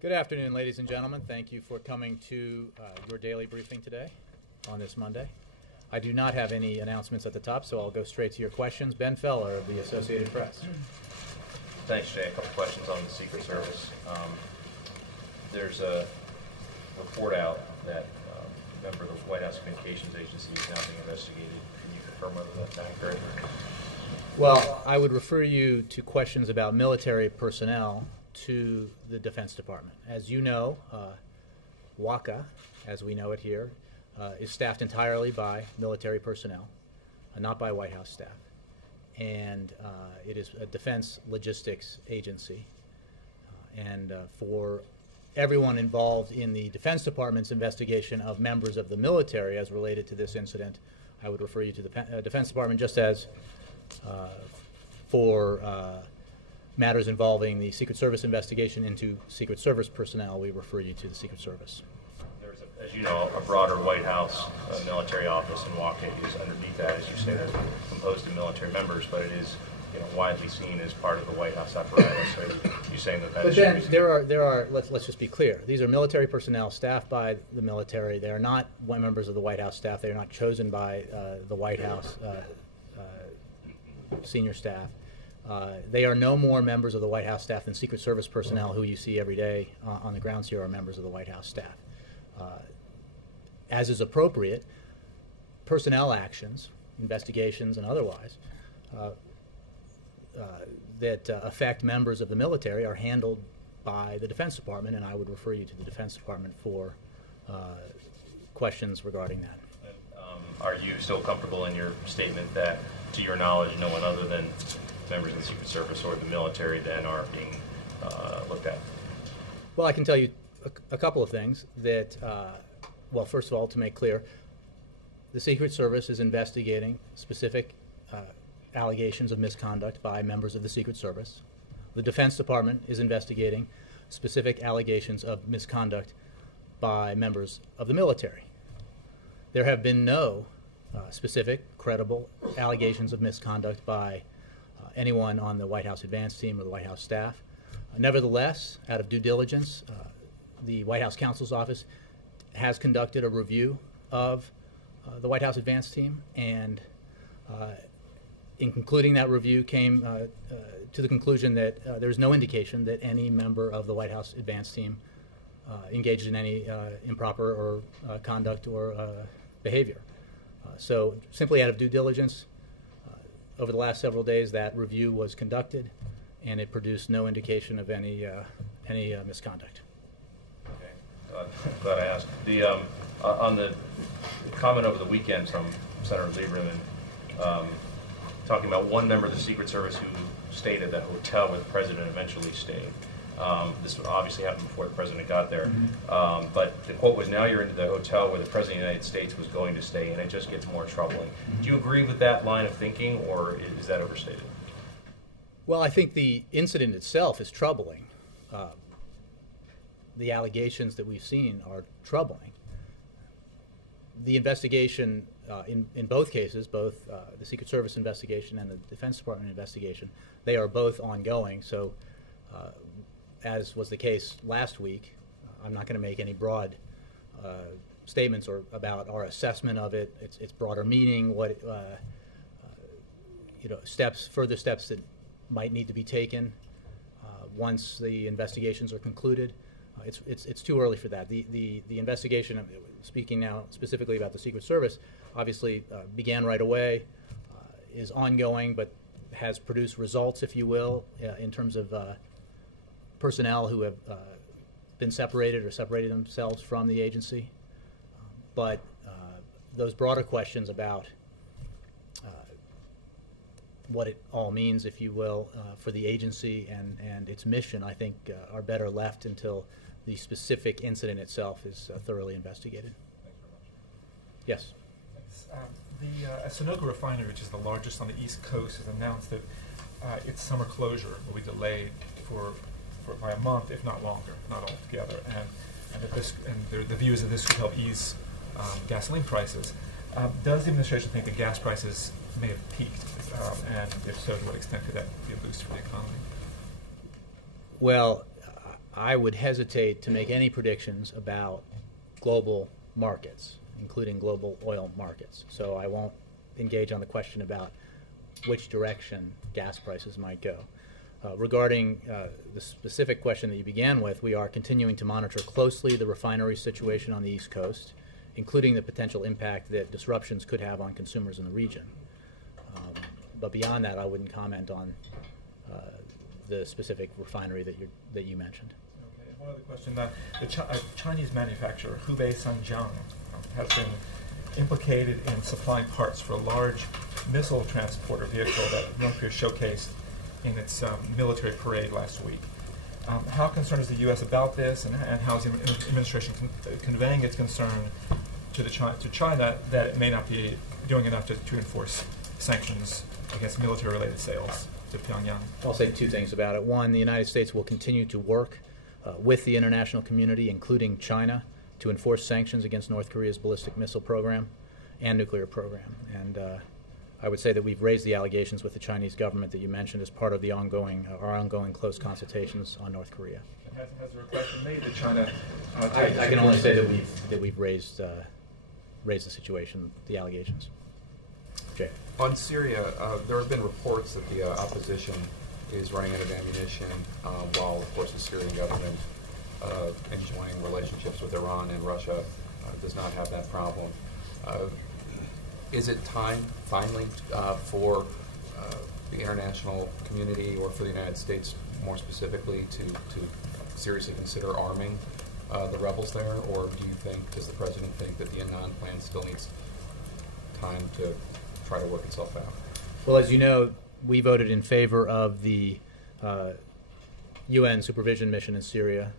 Good afternoon, ladies and gentlemen. Thank you for coming to your daily briefing today on this Monday. I do not have any announcements at the top, so I'll go straight to your questions. Ben Feller of the Associated Press. Thanks, Jay. A couple questions on the Secret Service. There's a report out that a member of the White House Communications Agency is now being investigated. Can you confirm whether that's accurate? Well, I would refer you to questions about military personnel to the Defense Department. As you know, WACA, as we know it here, is staffed entirely by military personnel, not by White House staff. And it is a defense logistics agency. For everyone involved in the Defense Department's investigation of members of the military as related to this incident, I would refer you to the Defense Department, just as for matters involving the Secret Service investigation into Secret Service personnel, we refer you to the Secret Service. There's, as you know, a broader White House military office, and WACA is underneath that, as you say, that's composed of military members, but it is, widely seen as part of the White House apparatus. So you're saying that But then there are. Let's just be clear. These are military personnel staffed by the military. They are not members of the White House staff. They are not chosen by the White House senior staff. They are no more members of the White House staff than Secret Service personnel who you see every day on the grounds here are members of the White House staff. As is appropriate, personnel actions, investigations and otherwise, that affect members of the military are handled by the Defense Department, and I would refer you to the Defense Department for questions regarding that. Are you still comfortable in your statement that, to your knowledge, no one other than members of the Secret Service or the military then are being looked at? Well, I can tell you a couple of things. That, well, first of all, to make clear, the Secret Service is investigating specific allegations of misconduct by members of the Secret Service. The Defense Department is investigating specific allegations of misconduct by members of the military. There have been no specific, credible allegations of misconduct by anyone on the White House advance team or the White House staff. Nevertheless, out of due diligence, the White House counsel's office has conducted a review of the White House advance team, and in concluding that review came to the conclusion that there is no indication that any member of the White House advance team engaged in any improper or conduct or behavior. So simply out of due diligence, over the last several days, that review was conducted, and it produced no indication of any misconduct. Okay, glad I asked. On the comment over the weekend from Senator Lieberman, talking about one member of the Secret Service who stayed at the hotel where the president eventually stayed. This obviously happened before the president got there. Mm-hmm. But the quote was, "Now you're into the hotel where the president of the United States was going to stay," and it just gets more troubling. Mm-hmm. Do you agree with that line of thinking, or is that overstated? Well, I think the incident itself is troubling. The allegations that we've seen are troubling. The investigation in both cases, both the Secret Service investigation and the Defense Department investigation, they are both ongoing. So as was the case last week, I'm not going to make any broad statements about our assessment of it, its broader meaning, what further steps that might need to be taken once the investigations are concluded. It's too early for that. The investigation, speaking now specifically about the Secret Service, obviously began right away, is ongoing, but has produced results, if you will, in terms of personnel who have been separated or separated themselves from the agency. But those broader questions about what it all means, if you will, for the agency and its mission, I think are better left until the specific incident itself is thoroughly investigated. Thanks very much. Yes? The Sunoco refinery, which is the largest on the East Coast, has announced that its summer closure will be delayed by a month, if not longer, not altogether. And that the view is that this could help ease gasoline prices. Does the administration think that gas prices may have peaked? And if so, to what extent could that be a boost for the economy? Well, I would hesitate to make any predictions about global markets, including global oil markets. So I won't engage on the question about which direction gas prices might go. Regarding the specific question that you began with, we are continuing to monitor closely the refinery situation on the East Coast, including the potential impact that disruptions could have on consumers in the region. But beyond that, I wouldn't comment on the specific refinery that you mentioned. Okay. One other question: the Chinese manufacturer Hubei Sanjiang has been implicated in supplying parts for a large missile transporter vehicle that North Korea showcased in its military parade last week. How concerned is the U.S. about this, and how is the administration conveying its concern to China that it may not be doing enough to enforce sanctions against military-related sales to Pyongyang? I'll say two things about it. One, the United States will continue to work with the international community, including China, to enforce sanctions against North Korea's ballistic missile program and nuclear program. And I would say that we've raised the allegations with the Chinese government that you mentioned as part of the our ongoing close consultations on North Korea. Has the request been made to China? I can only say that we've raised the situation, the allegations. Jay. On Syria, there have been reports that the opposition is running out of ammunition, while, of course, the Syrian government, enjoying relationships with Iran and Russia, does not have that problem. Is it time, finally, for the international community, or for the United States more specifically, to seriously consider arming the rebels there? Or does the President think that the Annan plan still needs time to try to work itself out? Well, as you know, we voted in favor of the UN supervision mission in Syria,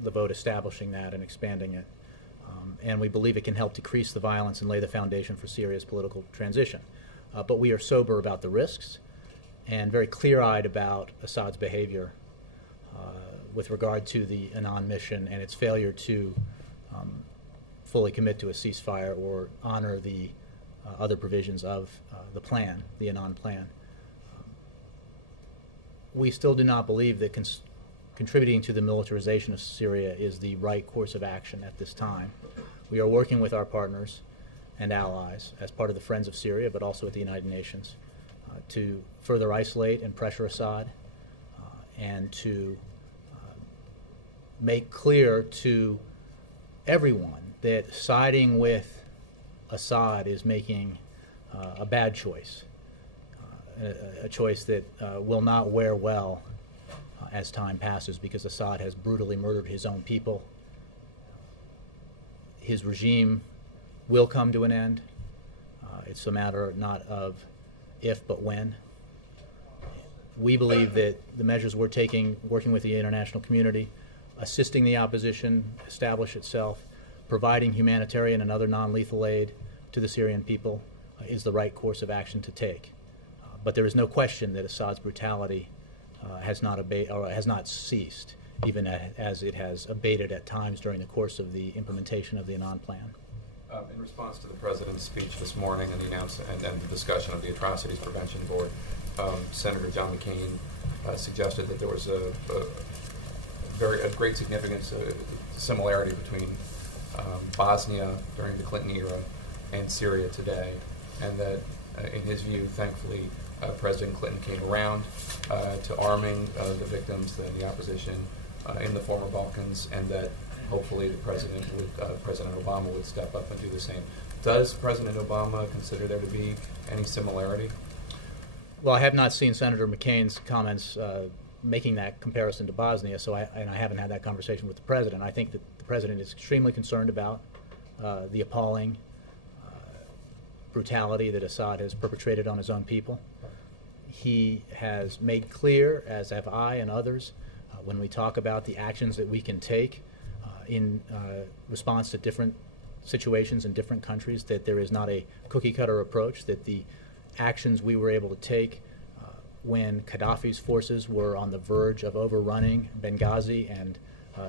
the vote establishing that and expanding it. And we believe it can help decrease the violence and lay the foundation for Syria's political transition. But we are sober about the risks and very clear-eyed about Assad's behavior with regard to the Annan mission and its failure to fully commit to a ceasefire or honor the other provisions of the plan, the Annan plan. We still do not believe that contributing to the militarization of Syria is the right course of action at this time. We are working with our partners and allies as part of the Friends of Syria, but also at the United Nations, to further isolate and pressure Assad and to make clear to everyone that siding with Assad is making a bad choice, a choice that will not wear well as time passes, because Assad has brutally murdered his own people. His regime will come to an end. It's a matter not of if, but when. We believe that the measures we're taking, working with the international community, assisting the opposition establish itself, providing humanitarian and other non-lethal aid to the Syrian people, is the right course of action to take. But there is no question that Assad's brutality has not ceased, even as it has abated at times during the course of the implementation of the Annan plan. In response to the President's speech this morning and the announcement and the discussion of the Atrocities Prevention Board, Senator John McCain suggested that there was a great significance, similarity between Bosnia during the Clinton era and Syria today, and that, in his view, thankfully, President Clinton came around to arming the victims, the opposition in the former Balkans, and that hopefully the President Obama would step up and do the same. Does President Obama consider there to be any similarity? Well, I have not seen Senator McCain's comments making that comparison to Bosnia, and I haven't had that conversation with the President. I think that the President is extremely concerned about the appalling brutality that Assad has perpetrated on his own people. He has made clear, as have I and others, when we talk about the actions that we can take in response to different situations in different countries, that there is not a cookie-cutter approach, that the actions we were able to take when Gaddafi's forces were on the verge of overrunning Benghazi and,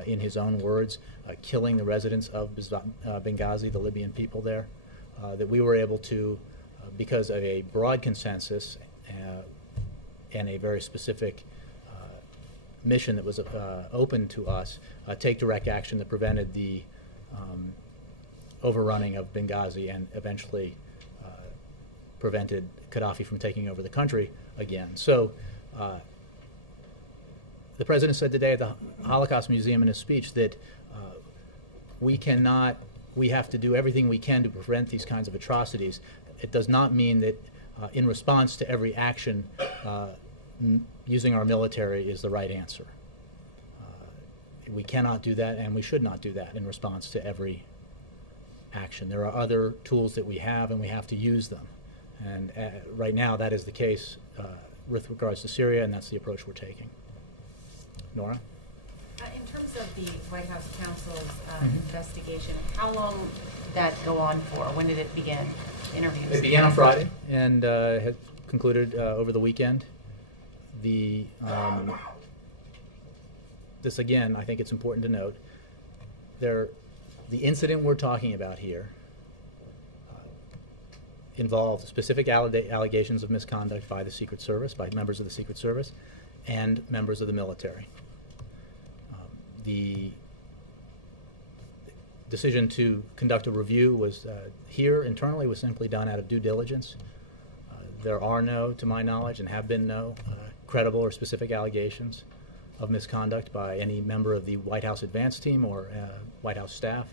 in his own words, killing the residents of Benghazi, the Libyan people there, that we were able to, because of a broad consensus and a very specific mission that was open to us take direct action that prevented the overrunning of Benghazi and eventually prevented Gaddafi from taking over the country again. So the President said today at the Holocaust Museum in his speech that we have to do everything we can to prevent these kinds of atrocities. It does not mean that in response to every action, using our military is the right answer. We cannot do that, and we should not do that in response to every action. There are other tools that we have, and we have to use them. And right now, that is the case with regards to Syria, and that's the approach we're taking. Nora? In terms of the White House counsel's investigation, how long did that go on for? When did it begin? Interviews? It began on Friday and had concluded over the weekend. This again, I think it's important to note, the incident we're talking about here involved specific allegations of misconduct by the Secret Service, by members of the Secret Service, and members of the military. The decision to conduct a review was here internally was simply done out of due diligence. There are no, to my knowledge, and have been no credible or specific allegations of misconduct by any member of the White House advance team or White House staff.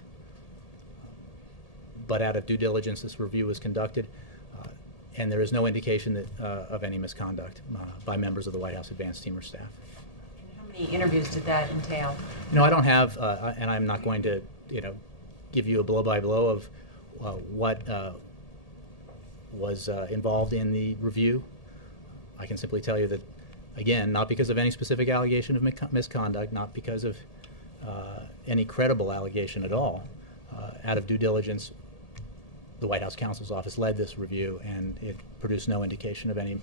But out of due diligence, this review was conducted, and there is no indication that, of any misconduct by members of the White House advance team or staff. And how many interviews did that entail? I don't have, and I'm not going to, give you a blow-by-blow of what was involved in the review. I can simply tell you that, again, not because of any specific allegation of misconduct, not because of any credible allegation at all, out of due diligence, the White House counsel's office led this review, and it produced no indication of any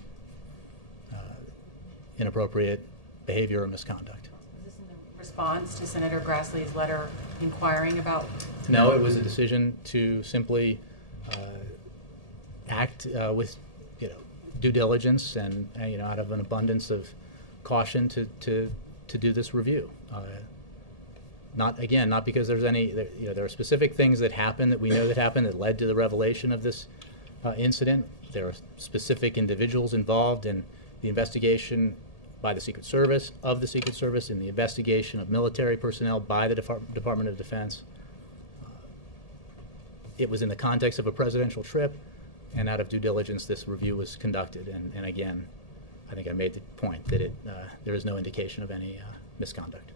inappropriate behavior or misconduct. Was this in response to Senator Grassley's letter inquiring about? No, it was a decision to simply act with due diligence and out of an abundance of caution to do this review. Not because there's any, there are specific things that happened that we know that happened that led to the revelation of this incident. There are specific individuals involved in the investigation by the Secret Service, of the Secret Service, in the investigation of military personnel by the Department of Defense. It was in the context of a presidential trip, and out of due diligence, this review was conducted. And again, I think I made the point that there is no indication of any misconduct.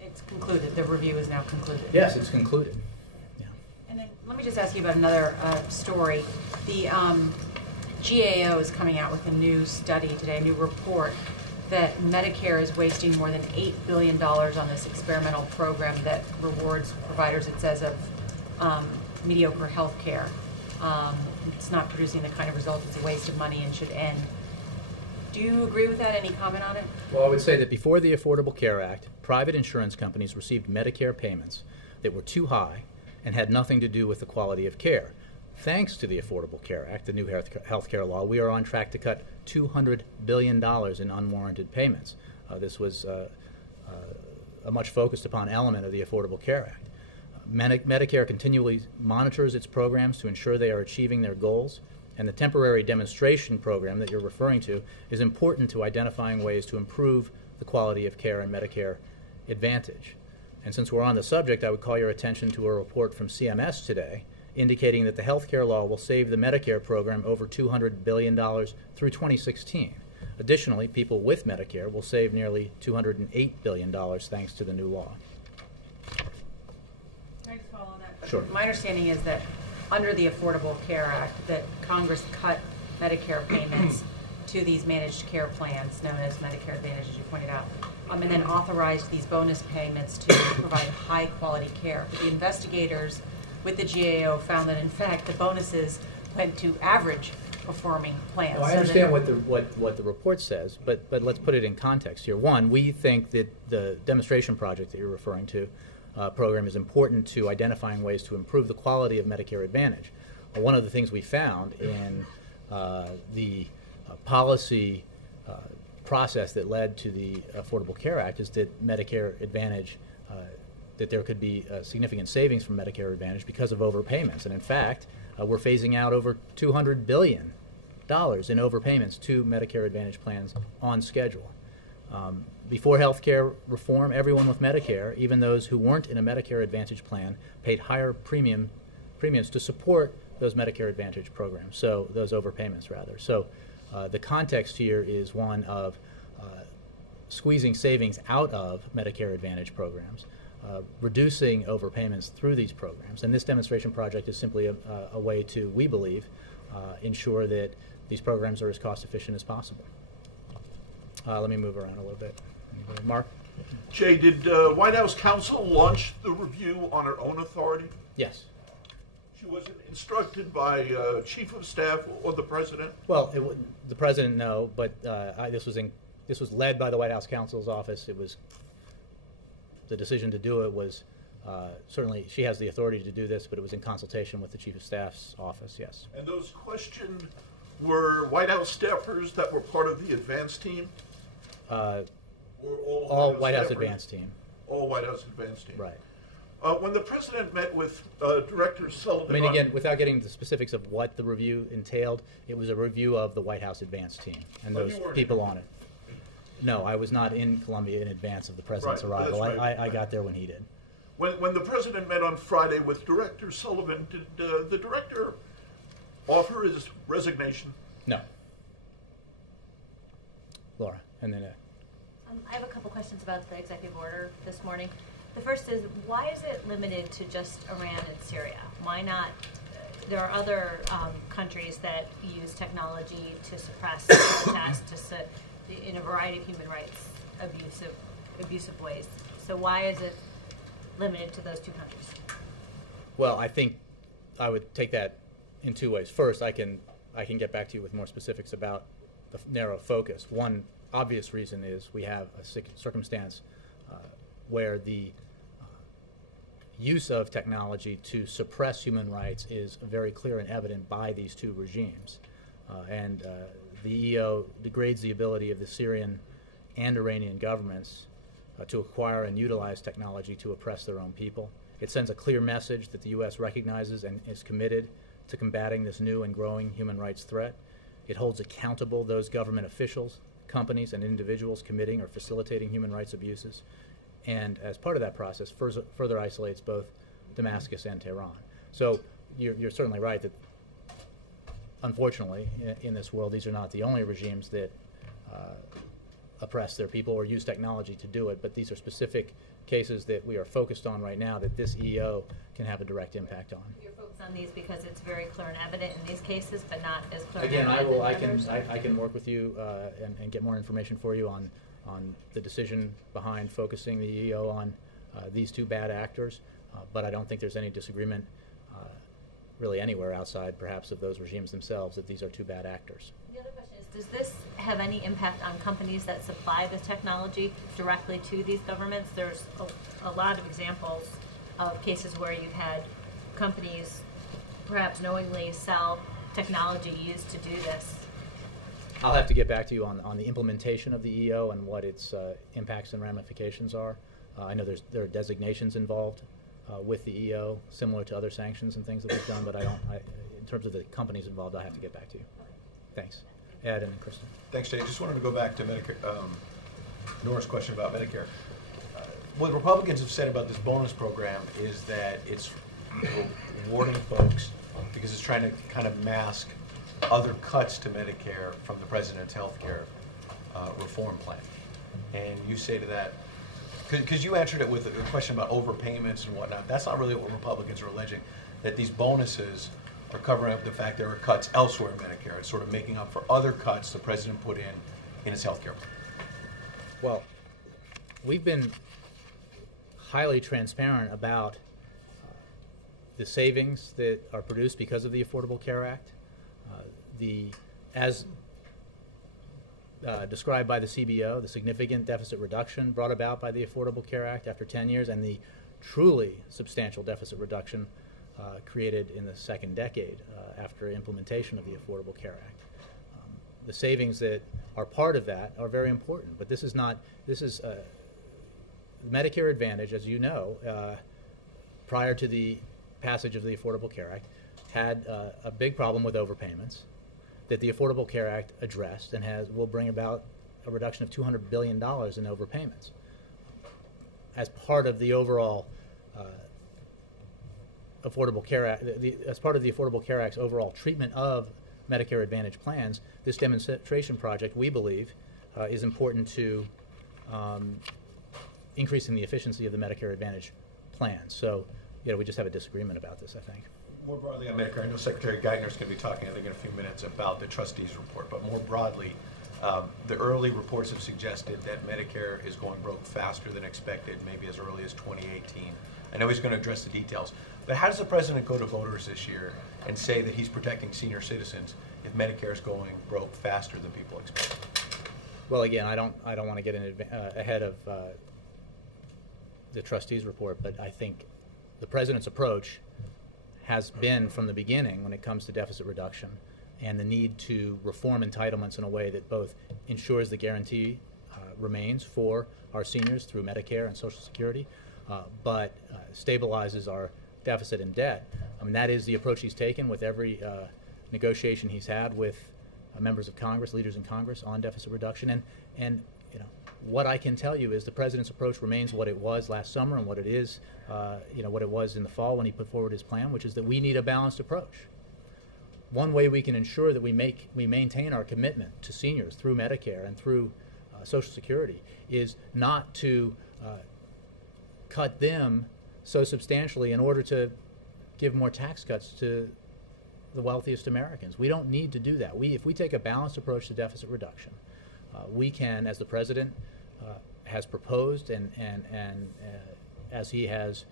It's concluded. The review is now concluded. Yes, it's concluded. Yeah. And then let me just ask you about another story. The GAO is coming out with a new study today, a new report, that Medicare is wasting more than $8 billion on this experimental program that rewards providers, it says, of mediocre health care. It's not producing the kind of results. It's a waste of money and should end. Do you agree with that? Any comment on it? Well, I would say that before the Affordable Care Act, private insurance companies received Medicare payments that were too high and had nothing to do with the quality of care. Thanks to the Affordable Care Act, the new health care law, we are on track to cut $200 billion in unwarranted payments. This was a much focused upon element of the Affordable Care Act. Medicare continually monitors its programs to ensure they are achieving their goals, and the temporary demonstration program that you're referring to is important to identifying ways to improve the quality of care in Medicare Advantage. And since we're on the subject, I would call your attention to a report from CMS today indicating that the health care law will save the Medicare program over $200 billion through 2016. Additionally, people with Medicare will save nearly $208 billion thanks to the new law. Can I just follow on that? Sure. My understanding is that under the Affordable Care Act, that Congress cut Medicare payments to these managed care plans, known as Medicare Advantage, as you pointed out, and then authorized these bonus payments to provide high-quality care. But the investigators with the GAO found that, in fact, the bonuses went to average-performing plans. Well, I understand what the report says, but let's put it in context here. One, we think that the demonstration project that you're referring to program is important to identifying ways to improve the quality of Medicare Advantage. One of the things we found in the policy process that led to the Affordable Care Act is that Medicare Advantage, that there could be significant savings from Medicare Advantage because of overpayments. And in fact, we're phasing out over $200 billion in overpayments to Medicare Advantage plans on schedule. Before health care reform, everyone with Medicare, even those who weren't in a Medicare Advantage plan, paid higher premiums to support those Medicare Advantage programs, so those overpayments rather. So the context here is one of squeezing savings out of Medicare Advantage programs, reducing overpayments through these programs. And this demonstration project is simply a way to, we believe, ensure that these programs are as cost efficient as possible. Let me move around a little bit. Anybody? Mark? Jay, did White House counsel launch the review on her own authority? Yes. She wasn't instructed by Chief of Staff or the President? Well, the President, no, but this was led by the White House counsel's office. It was the decision to do it was certainly she has the authority to do this, but it was in consultation with the Chief of Staff's office. Yes. And those questioned were White House staffers that were part of the advance team? Or all White House advance team. All White House advance team. Right. When the President met with Director Sullivan... I mean, again, without getting into the specifics of what the review entailed, it was a review of the White House advance team and those people on it. No, I was not in Columbia in advance of the President's arrival. Right. I got there when he did. When the President met on Friday with Director Sullivan, did the Director offer his resignation? No. Laura, and then I have a couple questions about the executive order this morning. The first is, why is it limited to just Iran and Syria? Why not? There are other countries that use technology to suppress protests in a variety of human rights abusive ways. So why is it limited to those two countries? well, I think I would take that in two ways. First, I can get back to you with more specifics about the narrow focus. One obvious reason is we have a circumstance where the use of technology to suppress human rights is very clear and evident by these two regimes. The EO degrades the ability of the Syrian and Iranian governments to acquire and utilize technology to oppress their own people. It sends a clear message that the U.S. recognizes and is committed to combating this new and growing human rights threat. It holds accountable those government officials, companies, and individuals committing or facilitating human rights abuses. And as part of that process, further isolates both Damascus and Tehran. So you're certainly right that, unfortunately, in this world, these are not the only regimes that oppress their people or use technology to do it, but these are specific cases that we are focused on right now that this EO can have a direct impact on. You're focused on these because it's very clear and evident in these cases, but not as clear Again, and evident in others? I can work with you and get more information for you on the decision behind focusing the EO on these two bad actors, but I don't think there's any disagreement really anywhere outside perhaps of those regimes themselves that these are two bad actors. The other question is, does this have any impact on companies that supply this technology directly to these governments? There's a lot of examples of cases where you've had companies perhaps knowingly sell technology used to do this. I'll have to get back to you on the implementation of the EO and what its impacts and ramifications are. I know there are designations involved with the EO, similar to other sanctions and things that we've done, but in terms of the companies involved, I'll have to get back to you. Thanks. Ed and Kristen. Thanks, Jay. Just wanted to go back to Medicare, Nora's question about Medicare. What Republicans have said about this bonus program is that it's rewarding folks because it's trying to kind of mask other cuts to Medicare from the president's health care reform plan. And you say to that, because you answered it with a question about overpayments and whatnot, that's not really what Republicans are alleging, that these bonuses are covering up the fact there are cuts elsewhere in Medicare. It's sort of making up for other cuts the president put in his health care plan. Well, we've been highly transparent about the savings that are produced because of the Affordable Care Act. As described by the CBO, the significant deficit reduction brought about by the Affordable Care Act after 10 years, and the truly substantial deficit reduction created in the second decade after implementation of the Affordable Care Act. the savings that are part of that are very important. But this is not, this is Medicare Advantage, as you know, prior to the passage of the Affordable Care Act, had a big problem with overpayments that the Affordable Care Act addressed and will bring about a reduction of $200 billion in overpayments. As part of the overall Affordable Care Act, as part of the Affordable Care Act's overall treatment of Medicare Advantage plans, this demonstration project, we believe, is important to increasing the efficiency of the Medicare Advantage plans. So, we just have a disagreement about this, I think. More broadly on Medicare, I know Secretary Geithner's going to be talking, I think, in a few minutes about the trustees report, but more broadly, the early reports have suggested that Medicare is going broke faster than expected, maybe as early as 2018. I know he's going to address the details, but how does the president go to voters this year and say that he's protecting senior citizens if Medicare is going broke faster than people expect? Well, again, I don't want to get ahead of the trustees report, but I think the president's approach has been from the beginning, when it comes to deficit reduction and the need to reform entitlements in a way that both ensures the guarantee remains for our seniors through Medicare and Social Security, but stabilizes our deficit and debt. I mean, that is the approach he's taken with every negotiation he's had with members of Congress, leaders in Congress, on deficit reduction. And what I can tell you is the president's approach remains what it was last summer and what it is, what it was in the fall when he put forward his plan, which is that we need a balanced approach. One way we can ensure that we maintain our commitment to seniors through Medicare and through Social Security is not to cut them so substantially in order to give more tax cuts to the wealthiest Americans. We don't need to do that. If we take a balanced approach to deficit reduction, we can, as the president has proposed and as he has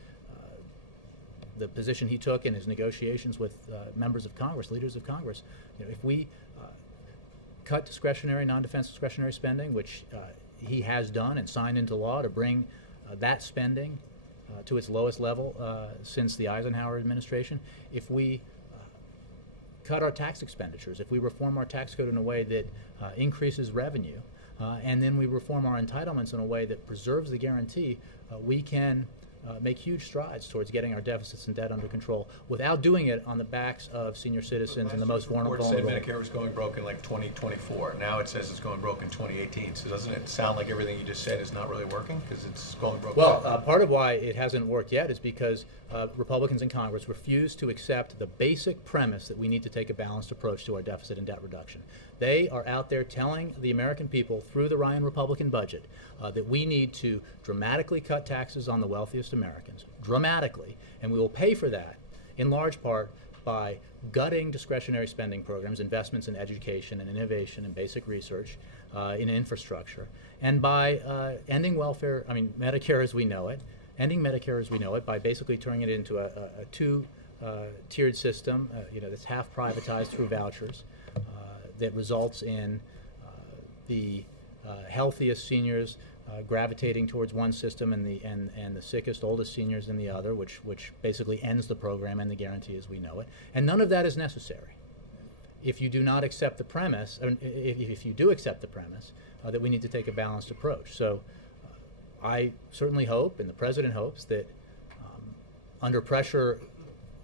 the position he took in his negotiations with members of Congress, leaders of Congress, if we cut discretionary, non-defense discretionary spending, which he has done and signed into law to bring that spending to its lowest level since the Eisenhower administration, if we cut our tax expenditures, if we reform our tax code in a way that increases revenue, and then we reform our entitlements in a way that preserves the guarantee, we can make huge strides towards getting our deficits and debt under control without doing it on the backs of senior citizens and the most vulnerable. The report said Medicare was going broke in like 2024. Now it says it's going broke in 2018. So doesn't it sound like everything you just said is not really working because it's going broke? Well, part of why it hasn't worked yet is because Republicans in Congress refuse to accept the basic premise that we need to take a balanced approach to our deficit and debt reduction. They are out there telling the American people through the Ryan Republican budget that we need to dramatically cut taxes on the wealthiest Americans, dramatically, and we will pay for that in large part by gutting discretionary spending programs, investments in education and innovation and basic research, in infrastructure, and by ending welfare, Medicare as we know it, ending Medicare as we know it by basically turning it into a two-tiered system, that's half privatized through vouchers, that results in the healthiest seniors gravitating towards one system and the sickest, oldest seniors in the other, which basically ends the program and the guarantee as we know it. And none of that is necessary if you do not accept the premise, or if you do accept the premise that we need to take a balanced approach. So I certainly hope, and the president hopes, that under pressure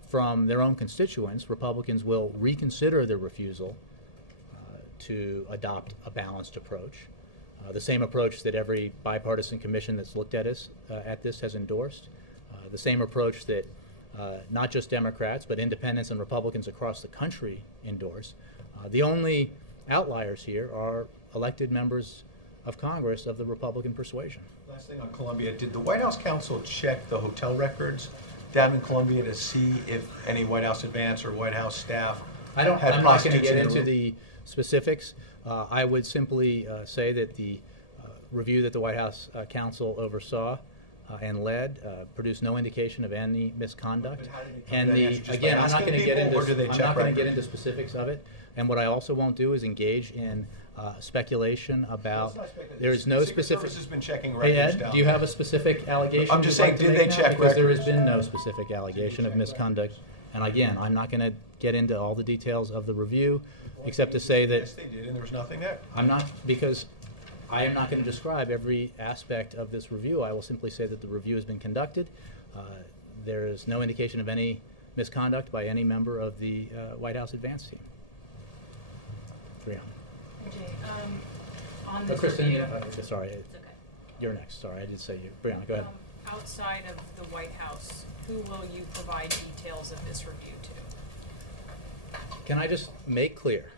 from their own constituents, Republicans will reconsider their refusal to adopt a balanced approach. The same approach that every bipartisan commission that's looked at this has endorsed. The same approach that not just Democrats, but independents and Republicans across the country endorse. The only outliers here are elected members of Congress of the Republican persuasion. Last thing on Columbia, did the White House counsel check the hotel records down in Columbia to see if any White House advance or White House staff I'm not going to get into the specifics. I would simply say that the review that the White House counsel oversaw and led produced no indication of any misconduct. And again, I'm not going to get into specifics of it. And what I also won't do is engage in speculation about. There is no specific. Service has been checking records down. Do you have a specific allegation? I'm just saying, did they check records? Because there has records? been no specific allegation of misconduct And again, I'm not going to get into all the details of the review, except to say that Yes, they did, and there was nothing there. I'm not, because I am not going to describe every aspect of this review. I will simply say that the review has been conducted. There is no indication of any misconduct by any member of the White House advance team. Brianna. Jay, on this Kristen, review, sorry, It's okay. you're next. Sorry, I did say you. Brianna, go ahead. Outside of the White House, who will you provide details of this review to? Can I just make clear,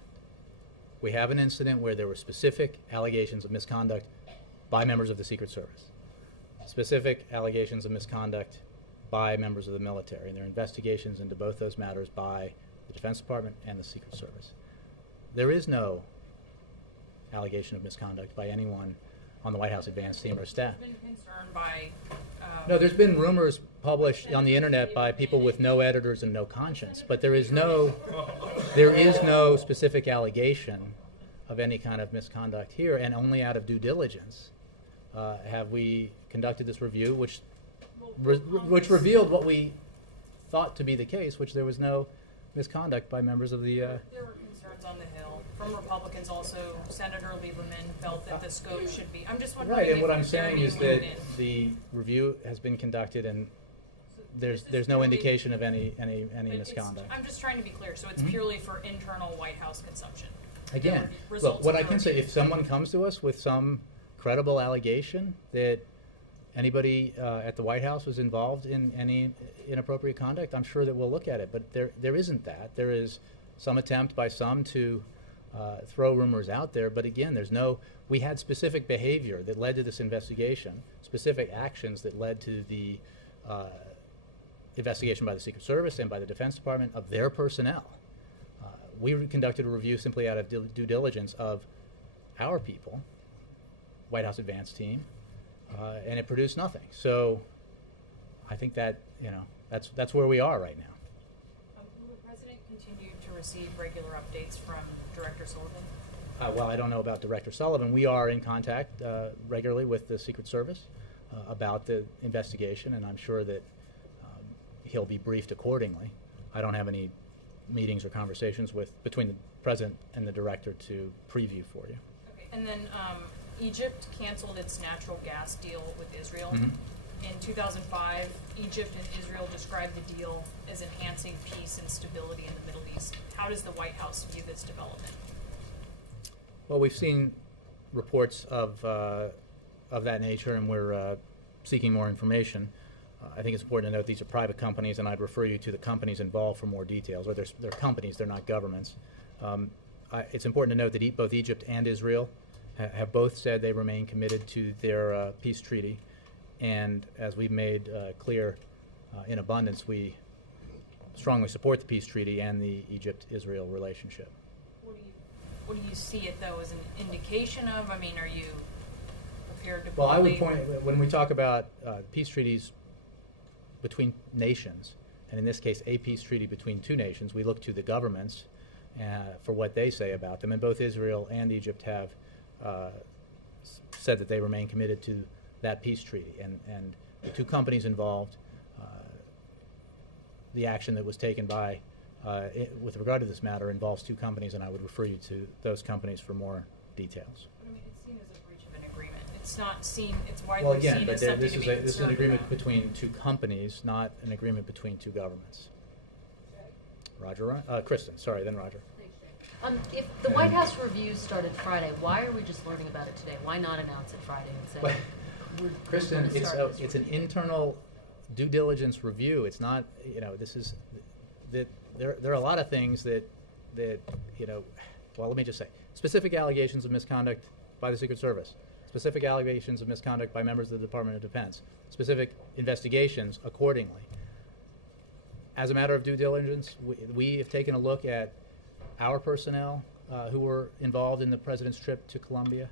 we have an incident where there were specific allegations of misconduct by members of the Secret Service, specific allegations of misconduct by members of the military, and there are investigations into both those matters by the Defense Department and the Secret Service. There is no allegation of misconduct by anyone on the White House advance team or staff. There's been concern by No, there's been rumors published on the internet by people with no editors and no conscience, but there is no specific allegation of any kind of misconduct here, and only out of due diligence have we conducted this review, which revealed what we thought to be the case, which there was no misconduct by members of the. There were concerns on the Hill from Republicans. Also, Senator Lieberman felt that the scope should be. I'm just wondering. Right, and what if I'm there saying any is that movement. the review has been conducted, and there's no purely- indication of any It's- misconduct. I'm just trying to be clear. So it's Mhm. purely for internal White House consumption. Again, There were look, results what of I the can say, review. if someone comes to us with some credible allegation that anybody at the White House was involved in any inappropriate conduct, I'm sure that we'll look at it. But there isn't that. There is some attempt by some to throw rumors out there. But again, we had specific behavior that led to this investigation, specific actions that led to the investigation by the Secret Service and by the Defense Department of their personnel. We conducted a review simply out of due diligence of our people, White House advance team, and it produced nothing. So I think that that's where we are right now. Will the president continue to receive regular updates from Director Sullivan? Well, I don't know about Director Sullivan. We are in contact regularly with the Secret Service about the investigation, and I'm sure that he'll be briefed accordingly. I don't have any meetings or conversations between the president and the director to preview for you. Okay. And then Egypt canceled its natural gas deal with Israel. Mhm. In 2005, Egypt and Israel described the deal as enhancing peace and stability in the Middle East. How does the White House view this development? Well, we've seen reports of that nature, and we're seeking more information. I think it's important to note these are private companies, and I'd refer you to the companies involved for more details. Or they're companies; they're not governments. It's important to note that both Egypt and Israel have both said they remain committed to their peace treaty, and as we've made clear in abundance, we strongly support the peace treaty and the Egypt-Israel relationship. What do you see it though as an indication of? I mean, are you prepared to? Well, I would publicly- point, when we talk about peace treaties between nations, and in this case a peace treaty between two nations, we look to the governments for what they say about them, and both Israel and Egypt have said that they remain committed to that peace treaty, and the two companies involved, the action that was taken by with regard to this matter involves two companies, and I would refer you to those companies for more details. But I mean, it's seen as a breach of an agreement. It's not seen. It's widely Well, again, seen but as something this to is be this is an concerned agreement about. between two companies, not an agreement between two governments. Roger, Kristen, sorry, then Roger. If the White House review started Friday, why are we just learning about it today? Why not announce it Friday and say, Well, we're Kristen, gonna it's start this it's an review? internal due diligence review. It's not, this is that there are a lot of things that well, let me just say, specific allegations of misconduct by the Secret Service, specific allegations of misconduct by members of the Department of Defense, specific investigations accordingly. As a matter of due diligence, we have taken a look at our personnel who were involved in the president's trip to Colombia,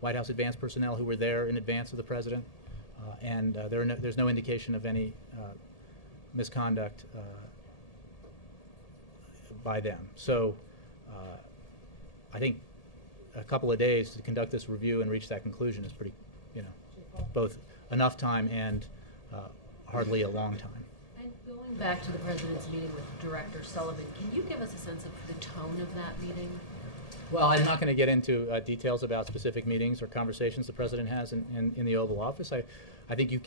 White House advance personnel who were there in advance of the president, and there's no indication of any misconduct by them. So I think a couple of days to conduct this review and reach that conclusion is pretty, both enough time and hardly a long time. And going Going back to the President's meeting with Director Sullivan, can you give us a sense of the tone of that meeting? Well, I'm not going to get into details about specific meetings or conversations the President has in the Oval Office. I think you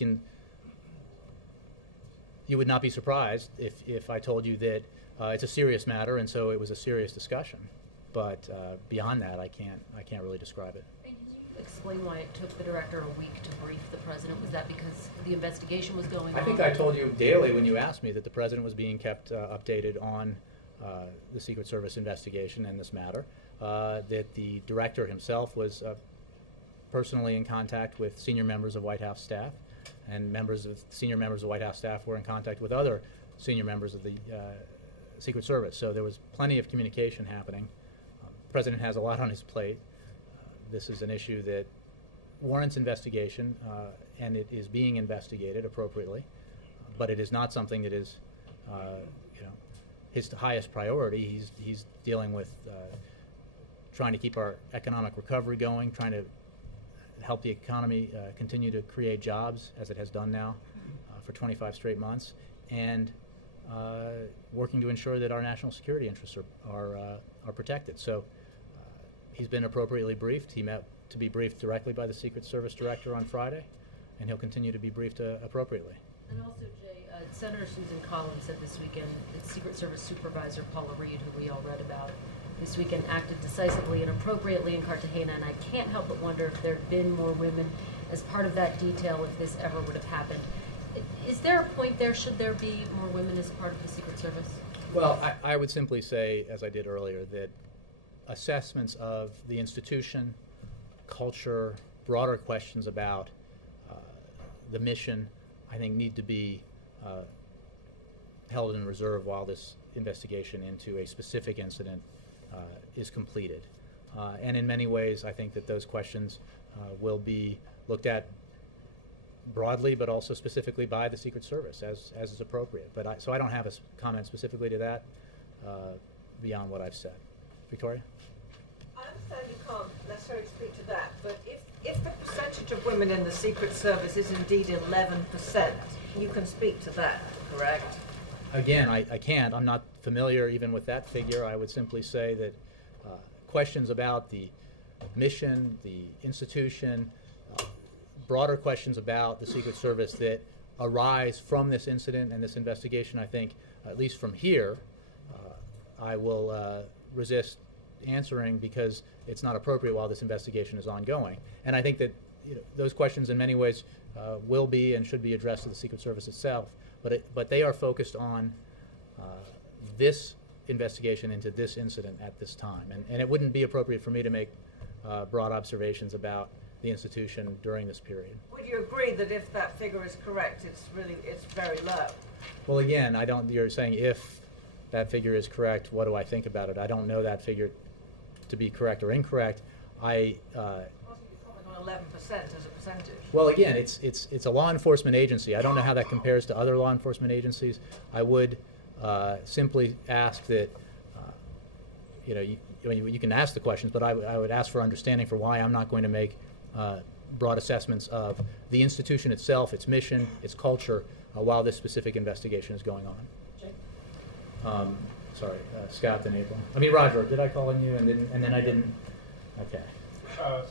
would not be surprised if I told you that it's a serious matter, and so it was a serious discussion. But beyond that, I can't really describe it. And can you explain why it took the Director a week to brief the President? Was that because the investigation was going on? I think I told you daily when you asked me that the President was being kept updated on the Secret Service investigation and this matter, that the Director himself was personally in contact with senior members of White House staff, and senior members of White House staff were in contact with other senior members of the Secret Service. So there was plenty of communication happening. The President has a lot on his plate. This is an issue that warrants investigation, and it is being investigated appropriately, but it is not something that is his highest priority. He's dealing with trying to keep our economic recovery going, trying to help the economy continue to create jobs, as it has done now for 25 straight months, and working to ensure that our national security interests are protected. So he's been appropriately briefed. He met to be briefed directly by the Secret Service Director on Friday, and he'll continue to be briefed appropriately. And also, Jay, Senator Susan Collins said this weekend that Secret Service Supervisor Paula Reed, who we all read about this weekend, acted decisively and appropriately in Cartagena, and I can't help but wonder if there had been more women as part of that detail if this ever would have happened. Is there a point there? Should there be more women as part of the Secret Service? Well, I would simply say, as I did earlier, that assessments of the institution, culture, broader questions about the mission, I think need to be held in reserve while this investigation into a specific incident is completed. And in many ways, I think that those questions will be looked at broadly, but also specifically by the Secret Service, as is appropriate. But so I don't have a comment specifically to that beyond what I've said. Victoria? I understand you can't necessarily speak to that, but if the percentage of women in the Secret Service is indeed 11%, you can speak to that, correct? Again, I can't. I'm not familiar even with that figure. I would simply say that questions about the mission, the institution, broader questions about the Secret Service that arise from this incident and this investigation, I think, at least from here, I will resist answering because it's not appropriate while this investigation is ongoing. And I think that those questions in many ways will be and should be addressed to the Secret Service itself, but they are focused on this investigation into this incident at this time. And it wouldn't be appropriate for me to make broad observations about the institution during this period. Would you agree that if that figure is correct, it's very low? Well, again, you're saying if that figure is correct, what do I think about it? I don't know that figure to be correct or incorrect. Well, you comment on 11% as a percentage. Well, again, it's a law enforcement agency. I don't know how that compares to other law enforcement agencies. I would simply ask that you can ask the questions, but I would ask for understanding for why I'm not going to make broad assessments of the institution itself, its mission, its culture, while this specific investigation is going on. Jay? Sorry, Scott and April. I mean, Roger, did I call on you and then I didn't? Okay.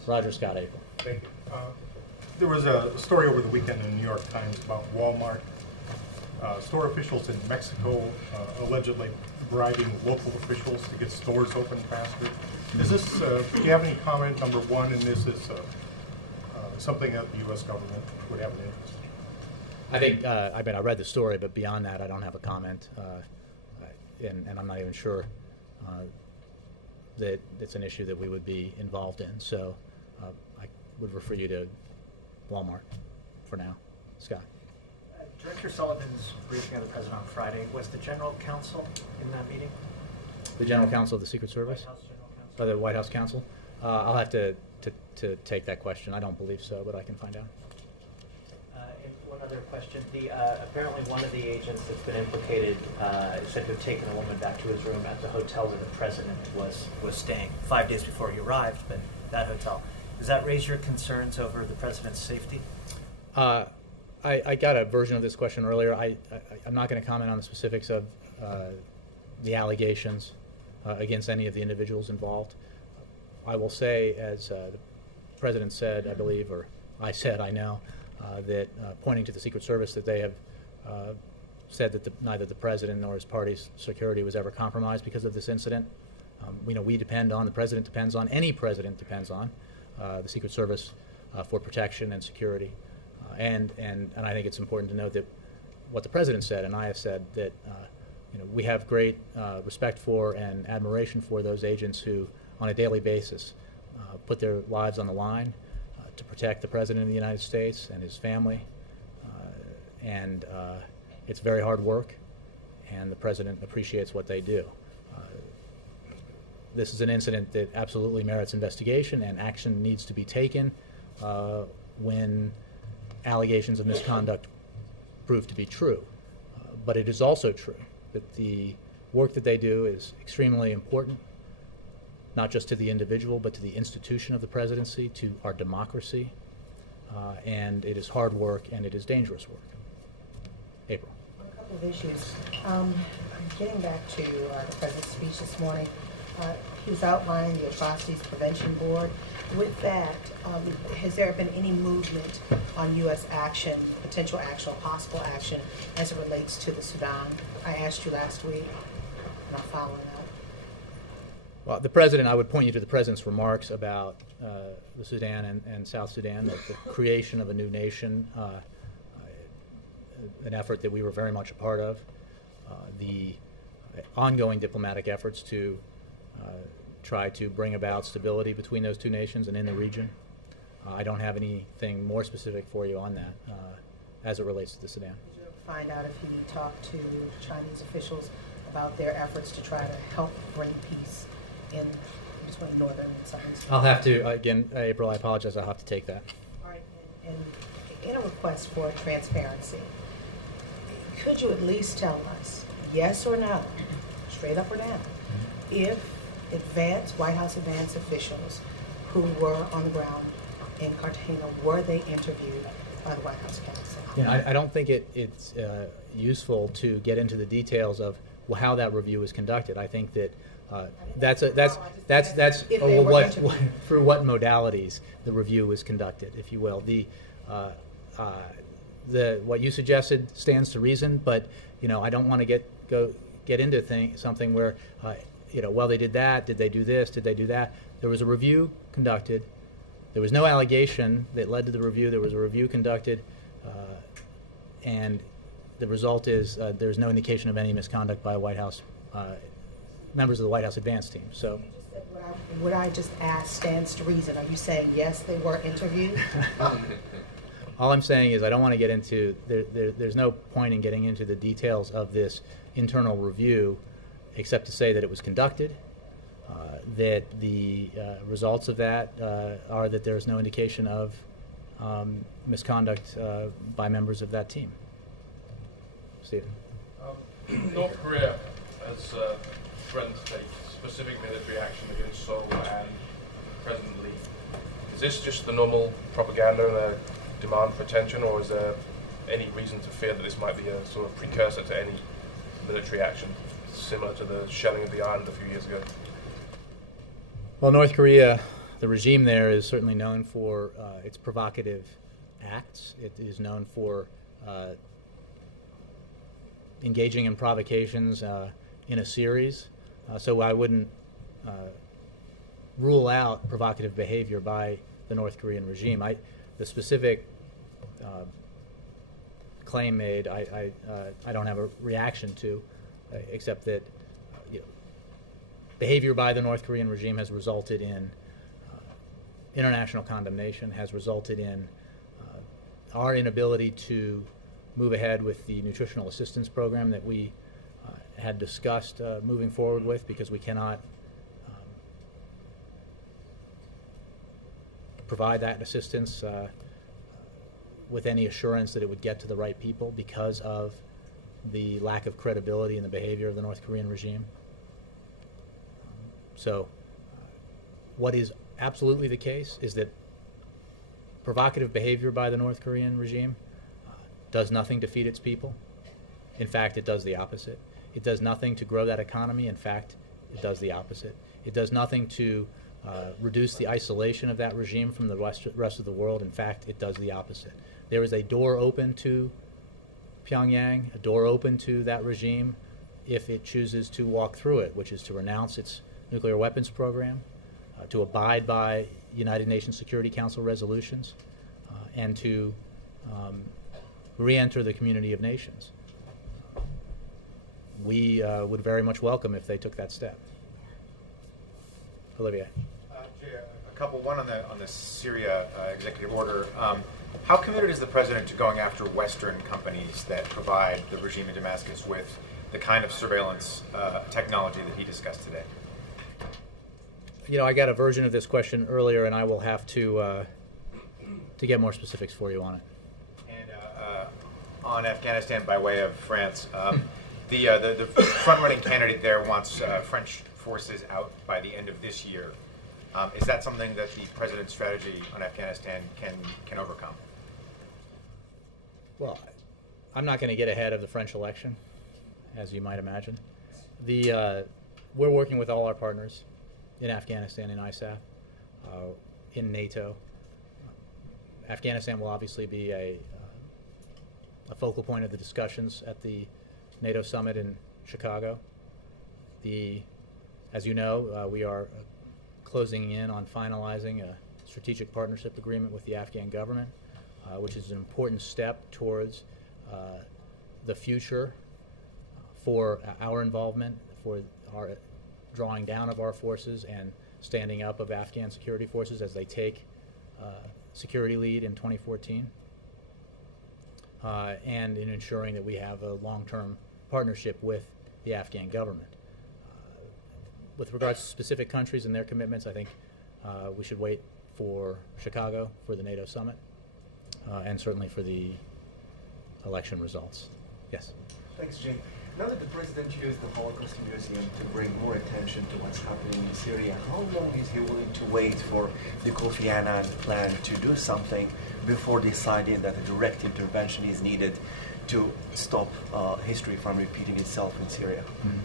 Roger, Scott, April. Thank you. There was a story over the weekend in the New York Times about Walmart. Store officials in Mexico allegedly bribing local officials to get stores open faster. Is this, do you have any comment, number one, and is this something that the U.S. government would have an interest in? I think, I read the story, but beyond that, I don't have a comment, and I'm not even sure that it's an issue that we would be involved in. So I would refer you to Walmart for now. Scott. Director Sullivan's briefing of the President on Friday, was the General Counsel in that meeting? The General Counsel of the Secret Service? White House General Counsel? Or the White House Counsel? I'll have to take that question. I don't believe so, but I can find out. And one other question. Apparently one of the agents that's been implicated is said to have taken a woman back to his room at the hotel where the President was staying 5 days before he arrived, but that hotel. Does that raise your concerns over the President's safety? I got a version of this question earlier. I'm not going to comment on the specifics of the allegations against any of the individuals involved. I will say, as the President said, I believe, or I said, I know, that pointing to the Secret Service, that they have said that neither the President nor his party's security was ever compromised because of this incident. We depend on, the President depends on, any President depends on the Secret Service for protection and security. And I think it's important to note that what the President said, and I have said, that we have great respect for and admiration for those agents who, on a daily basis, put their lives on the line to protect the President of the United States and his family. And it's very hard work, and the President appreciates what they do. This is an incident that absolutely merits investigation, and action needs to be taken when allegations of misconduct prove to be true. But it is also true that the work that they do is extremely important, not just to the individual, but to the institution of the presidency, to our democracy. And it is hard work, and it is dangerous work. April. A couple of issues. Getting back to the President's speech this morning, he was outlining the Atrocities Prevention Board. With that, has there been any movement on U.S. action, potential action, or possible action as it relates to the Sudan? I asked you last week, and I'm following up. Well, the President, I would point you to the President's remarks about the Sudan and South Sudan, the creation of a new nation, an effort that we were very much a part of, the ongoing diplomatic efforts to try to bring about stability between those two nations and in the region. I don't have anything more specific for you on that as it relates to the Sudan. Did you find out if he talked to Chinese officials about their efforts to try to help bring peace in between northern and southern Sudan? I'll have to, again, April, I apologize, I'll have to take that. All right, and in a request for transparency, could you at least tell us, yes or no, straight up or down, if White House advance officials who were on the ground in Cartagena, were they interviewed by the White House counsel? Yeah, I don't think it's useful to get into the details of how that review was conducted. I think that through what modalities the review was conducted, if you will. What you suggested stands to reason, but I don't want to get into something where well, they did that, did they do this, did they do that? There was a review conducted. There was no allegation that led to the review. There was a review conducted, and the result is there's no indication of any misconduct by White House members of the White House advance team. So, what I just asked stands to reason. Are you saying yes, they were interviewed? All I'm saying is I don't want to get into. There's no point in getting into the details of this internal review, except to say that it was conducted, that the results of that are that there is no indication of misconduct by members of that team. Stephen. North Korea has threatened to take specific military action against Seoul and President Lee. Is this just the normal propaganda and a demand for attention, or is there any reason to fear that this might be a sort of precursor to any military action, similar to the shelling of the island a few years ago? Well, North Korea, the regime there is certainly known for its provocative acts. It is known for engaging in provocations in a series. So I wouldn't rule out provocative behavior by the North Korean regime. The specific claim made, I don't have a reaction to, except that behavior by the North Korean regime has resulted in international condemnation, has resulted in our inability to move ahead with the nutritional assistance program that we had discussed moving forward with, because we cannot provide that assistance with any assurance that it would get to the right people because of the lack of credibility in the behavior of the North Korean regime. So what is absolutely the case is that provocative behavior by the North Korean regime does nothing to feed its people. In fact, it does the opposite. It does nothing to grow that economy. In fact, it does the opposite. It does nothing to reduce the isolation of that regime from the rest of the world. In fact, it does the opposite. There is a door open to Pyongyang, a door open to that regime if it chooses to walk through it, which is to renounce its nuclear weapons program, to abide by United Nations Security Council resolutions, and to re-enter the community of nations. We would very much welcome if they took that step. Olivier. Jay, a couple. One on the Syria executive order. How committed is the president to going after Western companies that provide the regime in Damascus with the kind of surveillance technology that he discussed today? You know, I got a version of this question earlier, and I will have to get more specifics for you on it. And on Afghanistan, by way of France, the front-running candidate there wants French forces out by the end of this year. Is that something that the president's strategy on Afghanistan can overcome? Well, I'm not going to get ahead of the French election, as you might imagine. We're working with all our partners in Afghanistan, in ISAF, in NATO. Afghanistan will obviously be a focal point of the discussions at the NATO summit in Chicago. As you know, we are closing in on finalizing a strategic partnership agreement with the Afghan government, which is an important step towards the future for our involvement, for our drawing down of our forces and standing up of Afghan security forces as they take security lead in 2014, and in ensuring that we have a long-term partnership with the Afghan government. With regards to specific countries and their commitments, I think we should wait for Chicago for the NATO summit, and certainly for the election results. Yes? Thanks, Jim. Now that the president used the Holocaust Museum to bring more attention to what's happening in Syria, how long is he willing to wait for the Kofi Annan plan to do something before deciding that a direct intervention is needed to stop history from repeating itself in Syria? Mm-hmm.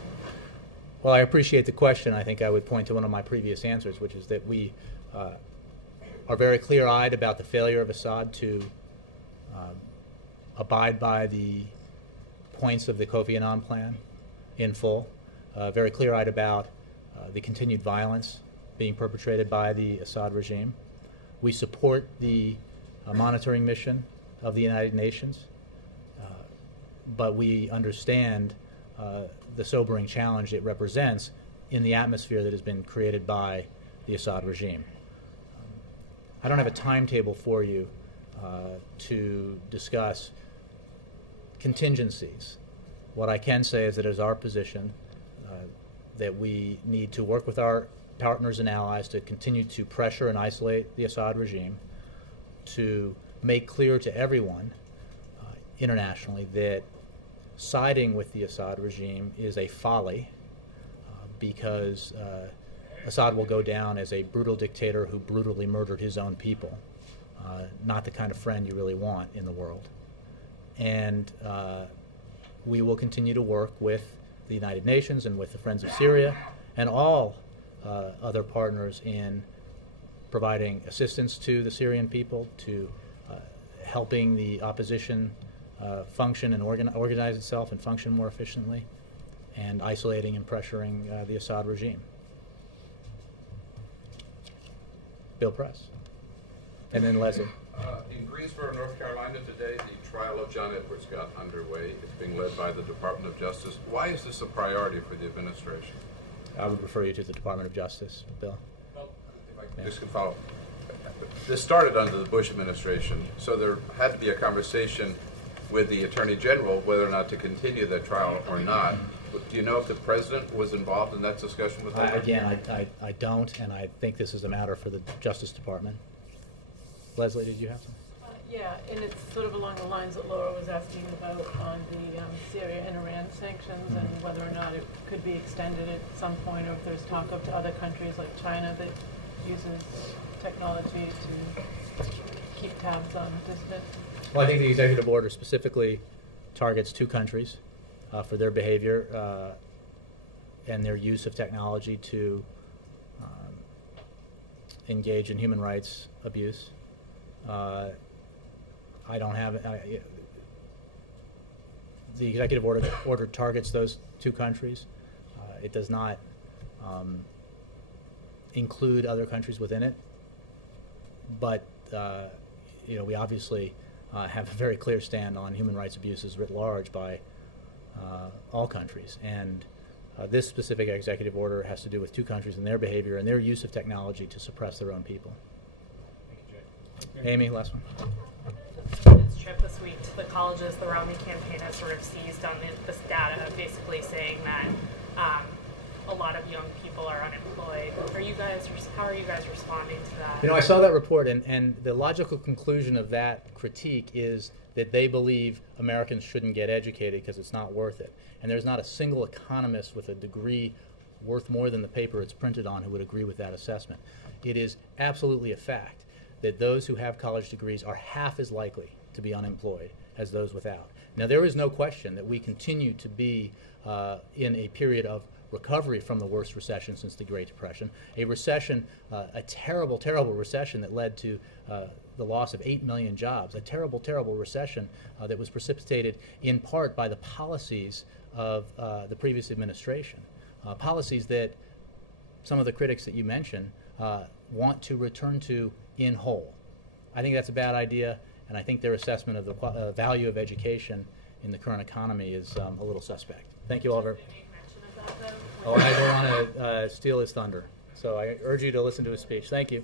Well, I appreciate the question. I think I would point to one of my previous answers, which is that we are very clear-eyed about the failure of Assad to abide by the points of the Kofi Annan plan in full, very clear-eyed about the continued violence being perpetrated by the Assad regime. We support the monitoring mission of the United Nations, but we understand the sobering challenge it represents in the atmosphere that has been created by the Assad regime. I don't have a timetable for you to discuss contingencies. What I can say is that it is our position that we need to work with our partners and allies to continue to pressure and isolate the Assad regime, to make clear to everyone internationally that siding with the Assad regime is a folly, because Assad will go down as a brutal dictator who brutally murdered his own people, not the kind of friend you really want in the world. And we will continue to work with the United Nations and with the Friends of Syria and all other partners in providing assistance to the Syrian people, to helping the opposition function and organize itself and function more efficiently, and isolating and pressuring the Assad regime. Bill Press. And then Leslie. In Greensboro, North Carolina today, the trial of John Edwards got underway. It's being led by the Department of Justice. Why is this a priority for the administration? I would refer you to the Department of Justice, Bill. Well, if I just can follow. This started under the Bush administration, so there had to be a conversation with the Attorney General whether or not to continue the trial or not. But do you know if the President was involved in that discussion with him? Again, I don't, and I think this is a matter for the Justice Department. Leslie, did you have some? Yeah, and it's sort of along the lines that Laura was asking about on the Syria and Iran sanctions, and whether or not it could be extended at some point, or if there's talk of to other countries like China that uses technology to keep tabs on dissidents. Well, I think the executive order specifically targets 2 countries for their behavior and their use of technology to engage in human rights abuse. I don't have the executive order targets those 2 countries. It does not include other countries within it, but we obviously have a very clear stand on human rights abuses writ large by all countries, and this specific executive order has to do with 2 countries and their behavior and their use of technology to suppress their own people. Thank you, Jay. Amy, last one. This trip this week to the colleges, the Romney campaign has sort of seized on this data, basically saying that a lot of young people are unemployed. How are you guys responding to that? I saw that report, and the logical conclusion of that critique is that they believe Americans shouldn't get educated because it's not worth it. And there's not a single economist with a degree worth more than the paper it's printed on who would agree with that assessment. It is absolutely a fact that those who have college degrees are half as likely to be unemployed as those without. Now, there is no question that we continue to be in a period of recovery from the worst recession since the Great Depression, a recession, a terrible, terrible recession that led to the loss of 8 million jobs, a terrible, terrible recession that was precipitated in part by the policies of the previous administration, policies that some of the critics that you mentioned want to return to in whole. I think that's a bad idea, and I think their assessment of the value of education in the current economy is a little suspect. Thank you all very much. Oh, I don't want to steal his thunder, so I urge you to listen to his speech. Thank you.